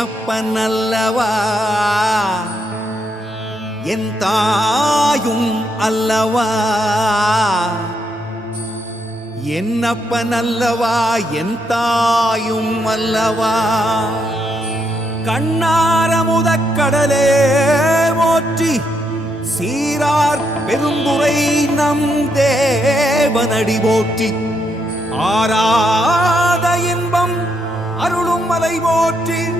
என்னப்பன் அல்லவா என் தாயும் அல்லவா? என்னப்பன் அல்லவா என் தாயும் அல்லவா? கண்ணாரமுதக் கடலே மோற்றி சீரார் பெருந்துரை நம் தேவனடி போற்றி. ஆராத இன்பம் அருளும் மலை போற்றி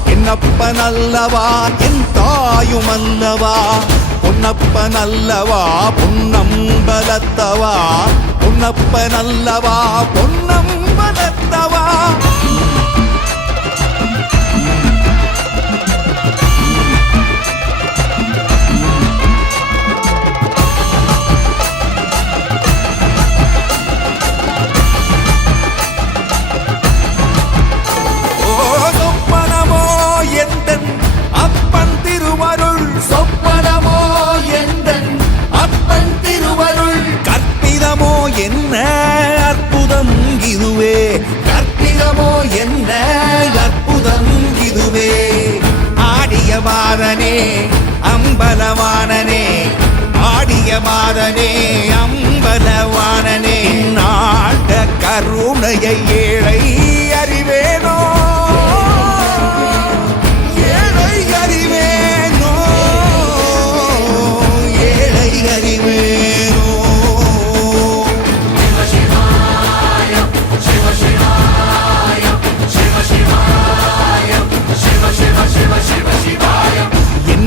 என்னப்பன் அல்லவா என் தாயும் அல்லவா பொன்னப்பன் அல்லவா பொன்னம்பலத்தவா? பொன்னப்பன் அல்லவா பொன்னம்பலத்தவா? அற்புதம் இதுவே ஆடிய அம்பலவானனே. ஆடியவாதனே அம்பலவானனே. நாட்ட கருணையை